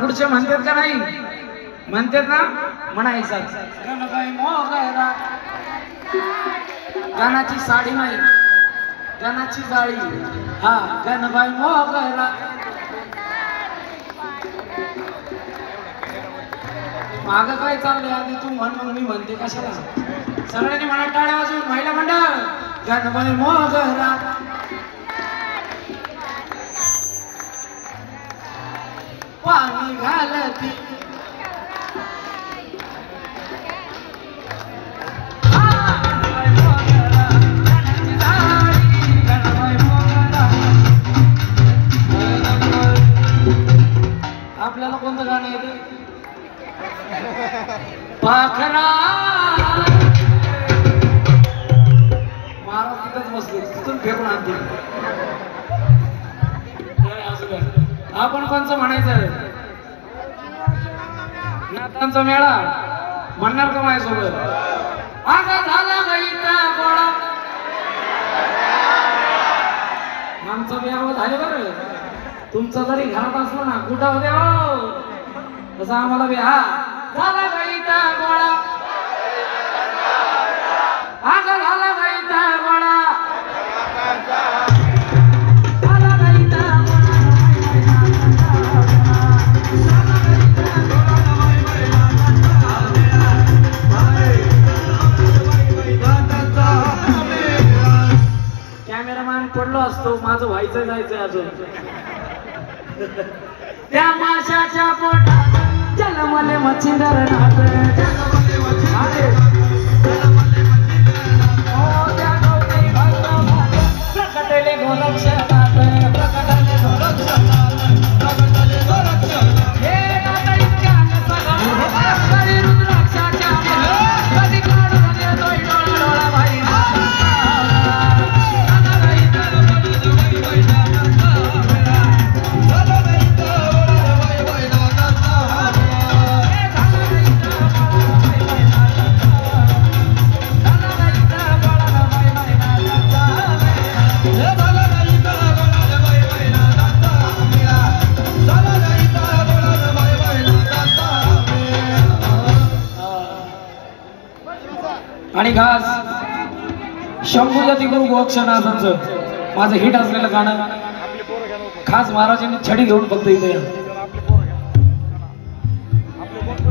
पुढचे म्हणतात का नाही? म्हणतात ना, म्हणायचं गणबाई मोगरा गाण्याची साडी नाही, गाण्याची जाळी. हा, गणबाई मोगरा. माग काय चाललंय? आधी तू म्हण, मग मी म्हणते कशाला? सगळ्यांनी म्हणा टाळ्या वाजवून. महिला मंडळ गणबाई मोगरा. पाणी घालती आपल्याला कोणतं गाणं येते? पाखरा महाराज तिथंच बसले, तिथून फेकून आणते. आपण कोणचं म्हणायचं? नातांचा मेळा म्हणणार का माझ्यासोबत? आगा झाला गईचा गोळा. आमचं ब्याह झाले बरं. तुमचं जरी घरात असलं ना, कुठं होते हो, तसं आम्हाला ब्याह झाला गईचा गोळा. आगा झाला गईचा गोळा. कॅमेरामॅन पडलो असतो, माझं व्हायचं जायचंय अजून. त्या माशाच्या पोटात जलमले मच्छिंदर नाथ. प्रकटले गोरक्षनाथ, प्रकटले गोरक्षनाथ, प्रकटले गोरक्षनाथ. हे नाथ इतक्या करी रुद्राक्षाच्या कधी काढून येतोय डोळा डोळा भाई. आणि खास शंभूजाती गुरु गोक्षनाथांचं माझं हिट असलेलं गाणं खास महाराजांनी छडी घेऊन फक्त इथे